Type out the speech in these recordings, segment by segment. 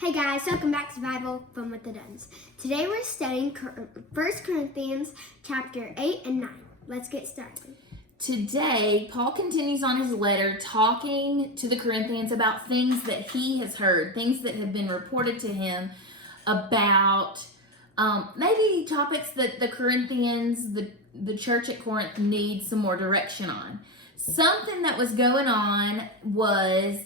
Hey guys, welcome back to Bible Fun with the Dunns. Today we're studying 1 Corinthians chapter 8 and 9. Let's get started. Today, Paul continues on his letter talking to the Corinthians about things that he has heard, things that have been reported to him about maybe topics that the Corinthians, the church at Corinth, needs some more direction on. Something that was going on was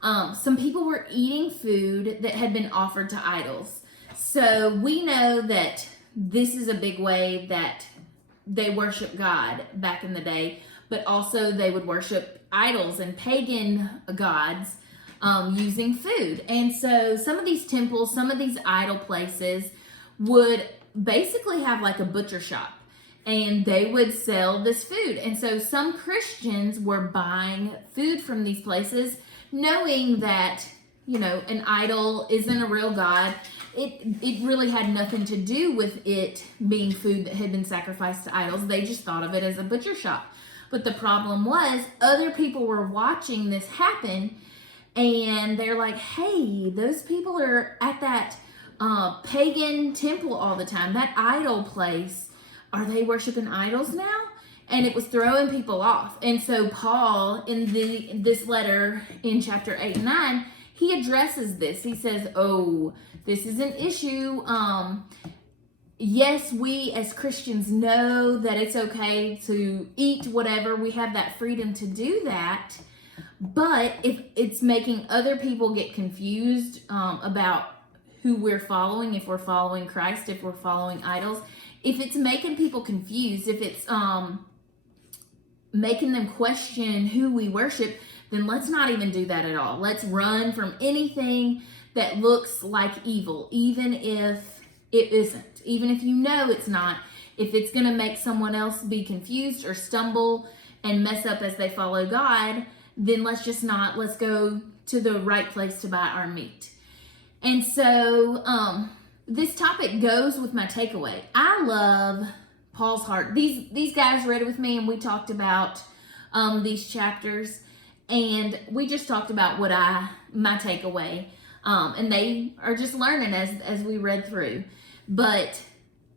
some people were eating food that had been offered to idols. So we know that this is a big way that they worship God back in the day, but also they would worship idols and pagan gods using food. And so some of these temples, some of these idol places would basically have like a butcher shop, and they would sell this food. And so some Christians were buying food from these places, knowing that, an idol isn't a real God. It really had nothing to do with it being food that had been sacrificed to idols. They just thought of it as a butcher shop. But the problem was, other people were watching this happen, and they're like, hey, those people are at that pagan temple all the time, that idol place. Are they worshiping idols now? And it was throwing people off. And so Paul, in this letter in chapter 8 and 9, he addresses this. He says, this is an issue. Yes, we as Christians know that it's okay to eat whatever. We have that freedom to do that. But if it's making other people get confused about who we're following, if we're following Christ, if we're following idols, if it's making people confused, if it's making them question who we worship, then let's not even do that at all. Let's run from anything that looks like evil, even if it isn't, even if you know it's not. If it's going to make someone else be confused or stumble and mess up as they follow God, then let's go to the right place to buy our meat. And so this topic goes with my takeaway. I love Paul's heart. These guys read it with me, and we talked about these chapters, and we just talked about my takeaway, and they are just learning as we read through. But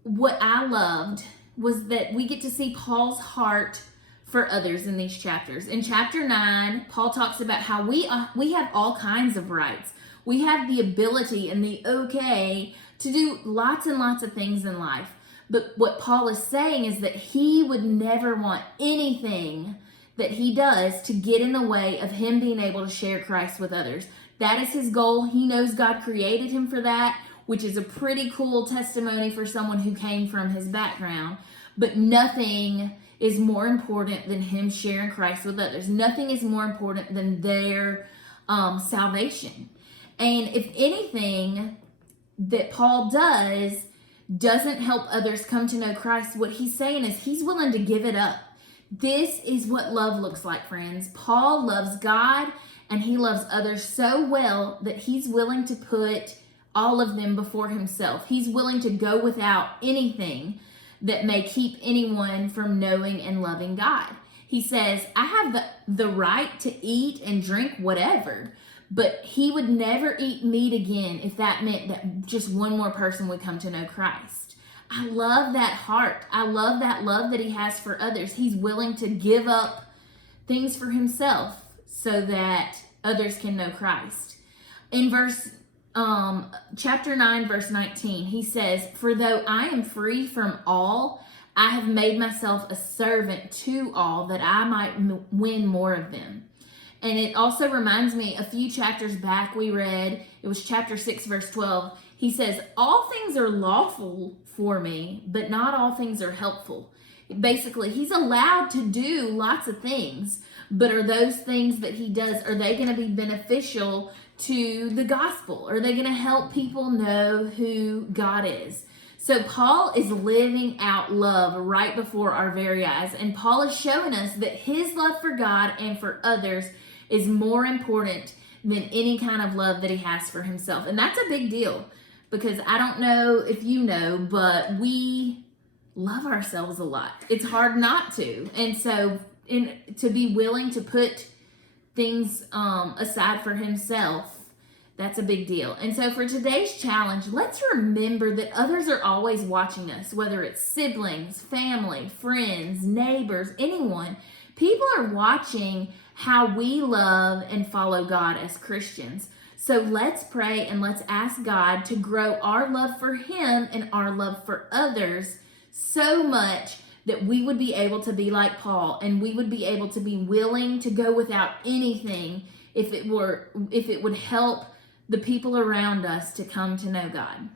what I loved was that we get to see Paul's heart for others in these chapters. In chapter 9, Paul talks about how we have all kinds of rights. We have the ability and the okay to do lots and lots of things in life. But what Paul is saying is that he would never want anything that he does to get in the way of him being able to share Christ with others. That is his goal. He knows God created him for that, which is a pretty cool testimony for someone who came from his background. But nothing is more important than him sharing Christ with others. Nothing is more important than their salvation. And if anything that Paul doesn't help others come to know Christ, what he's saying is he's willing to give it up. This is what love looks like, friends. Paul loves God, and he loves others so well that he's willing to put all of them before himself. He's willing to go without anything that may keep anyone from knowing and loving God. He says, I have the right to eat and drink whatever, but he would never eat meat again if that meant that just one more person would come to know Christ. I love that heart. I love that love that he has for others. He's willing to give up things for himself so that others can know Christ. In chapter 9, verse 19, he says, for though I am free from all, I have made myself a servant to all that I might win more of them. And it also reminds me, a few chapters back we read, it was chapter 6, verse 12. He says, all things are lawful for me, but not all things are helpful. Basically, he's allowed to do lots of things, but are those things that he does, are they going to be beneficial to the gospel? Are they going to help people know who God is? So Paul is living out love right before our very eyes. And Paul is showing us that his love for God and for others is more important than any kind of love that he has for himself. And that's a big deal, because I don't know if you know, but we love ourselves a lot. It's hard not to. And so to be willing to put things aside for himself, That's a big deal. And so for today's challenge, let's remember that others are always watching us, whether it's siblings, family, friends, neighbors, anyone. People are watching how we love and follow God as Christians. So let's pray and let's ask God to grow our love for Him and our love for others so much that we would be able to be like Paul, and we would be able to be willing to go without anything if it would help the people around us to come to know God.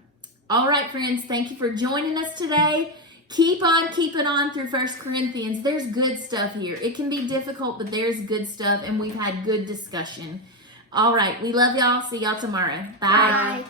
All right, friends, thank you for joining us today. Keep on keeping on through 1 Corinthians. There's good stuff here. It can be difficult, but there's good stuff, and we've had good discussion. All right, we love y'all. See y'all tomorrow. Bye. Bye.